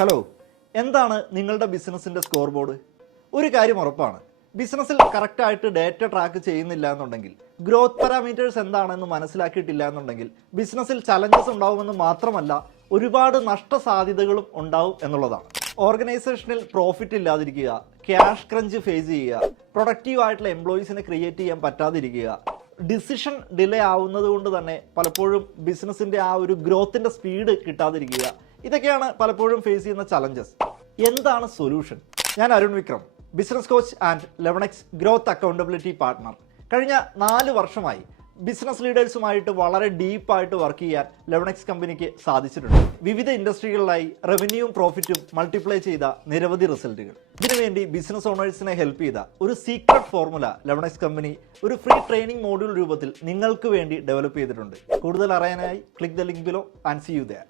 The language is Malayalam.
ഹലോ, എന്താണ് നിങ്ങളുടെ ബിസിനസ്സിൻ്റെ സ്കോർ ബോർഡ്? ഒരു കാര്യം ഉറപ്പാണ്, ബിസിനസ്സിൽ കറക്റ്റായിട്ട് ഡേറ്റ ട്രാക്ക് ചെയ്യുന്നില്ല എന്നുണ്ടെങ്കിൽ, ഗ്രോത്ത് പാരാമീറ്റേഴ്സ് എന്താണെന്ന് മനസ്സിലാക്കിയിട്ടില്ല എന്നുണ്ടെങ്കിൽ ബിസിനസ്സിൽ ചലഞ്ചസ് ഉണ്ടാവുമെന്ന് മാത്രമല്ല, ഒരുപാട് നഷ്ടസാധ്യതകളും ഉണ്ടാവും എന്നുള്ളതാണ്. ഓർഗനൈസേഷനിൽ പ്രോഫിറ്റ് ഇല്ലാതിരിക്കുക, ക്യാഷ് ക്രഞ്ച് ഫേസ് ചെയ്യുക, പ്രൊഡക്റ്റീവ് ആയിട്ടുള്ള എംപ്ലോയീസിനെ ക്രിയേറ്റ് ചെയ്യാൻ പറ്റാതിരിക്കുക, ഡിസിഷൻ ഡിലേ ആവുന്നത് കൊണ്ട് തന്നെ പലപ്പോഴും ബിസിനസ്സിൻ്റെ ആ ഒരു ഗ്രോത്തിൻ്റെ സ്പീഡ് കിട്ടാതിരിക്കുക, ഇതൊക്കെയാണ് പലപ്പോഴും ഫേസ് ചെയ്യുന്ന ചലഞ്ചസ്. എന്താണ് സൊല്യൂഷൻ? ഞാൻ Arun Vikram, business coach and 11x growth accountability partner. കഴിഞ്ഞ 4 വർഷമായി ബിസിനസ് ലീഡേഴ്സുമായിട്ട് വളരെ ഡീപ്പായിട്ട് വർക്ക് ചെയ്യാൻ 11x കമ്പനിക്ക് സാധിച്ചിട്ടുണ്ട്. വിവിധ ഇൻഡസ്ട്രികളിലായി റവന്യൂവും പ്രോഫിറ്റും മൾട്ടിപ്ലൈ ചെയ്ത നിരവധി റിസൾട്ടുകൾ. ഇതിനുവേണ്ടി ബിസിനസ് ഓണേഴ്സിനെ ഹെൽപ്പ് ചെയ്ത ഒരു സീക്രട്ട് ഫോർമുല 11x കമ്പനി ഒരു ഫ്രീ ട്രെയിനിങ് മോഡ്യൂൾ രൂപത്തിൽ നിങ്ങൾക്ക് വേണ്ടി ഡെവലപ്പ് ചെയ്തിട്ടുണ്ട്. കൂടുതൽ അറിയാനായി click the link below and see you there.